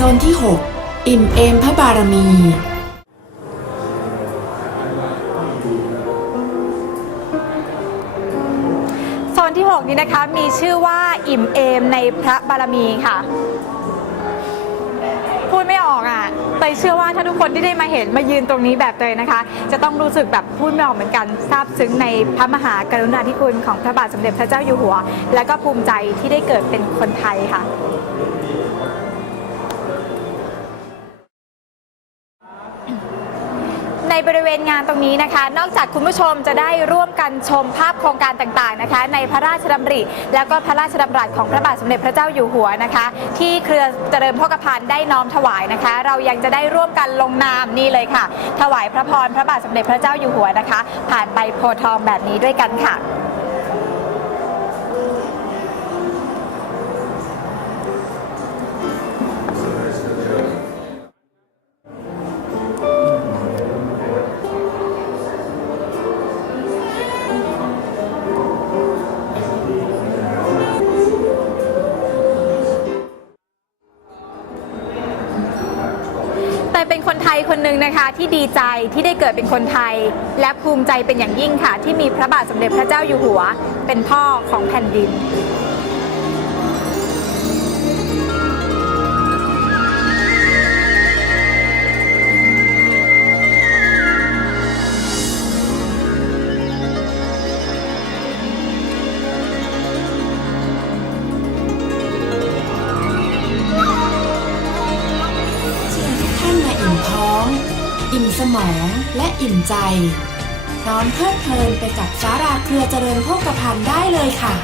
โซนที่ 6 อิ่มเอมพระบารมี โซนที่ 6 นี้นะคะมีชื่อว่าอิ่มเอมในพระบารมีค่ะ พูดไม่ออกอะเตยเชื่อว่าถ้าทุกคนที่ได้มาเห็นมายืนตรงนี้แบบเตยนะคะ จะต้องรู้สึกแบบพูดไม่ออกเหมือนกันซาบซึ้งในพระมหากรุณาธิคุณของพระบาทสมเด็จพระเจ้าอยู่หัว และก็ภูมิใจที่ได้เกิดเป็นคนไทยค่ะ ในบริเวณงานตรงนี้นะคะ นอกจากคุณผู้ชมจะได้ร่วมกันชมภาพโครงการต่างๆนะคะ ในพระราชดำริ แล้วก็พระราชดำรัสของพระบาทสมเด็จพระเจ้าอยู่หัวนะคะ ที่เครือเจริญพกพันธ์ได้น้อมถวายนะคะ เรายังจะได้ร่วมกันลงนามนี่เลยค่ะ ถวายพระพรพระบาทสมเด็จพระเจ้าอยู่หัวนะคะ ผ่านใบโพธิ์ทองแบบนี้ด้วยกันค่ะ ตยเป็นคนไทยคนหนึ่งนะคะ ที่ดีใจที่ได้เกิดเป็นคนไทย และภูมิใจเป็นอย่างยิ่งค่ะ ที่มีพระบาทสมเด็จพระเจ้าอยู่หัว เป็นพ่อของแผ่นดิน อิ่มสมองและอิ่มใจน้อมเพลิดเพลินไปกับสาราเครือเจริญโภคภัณฑ์ได้เลยค่ะ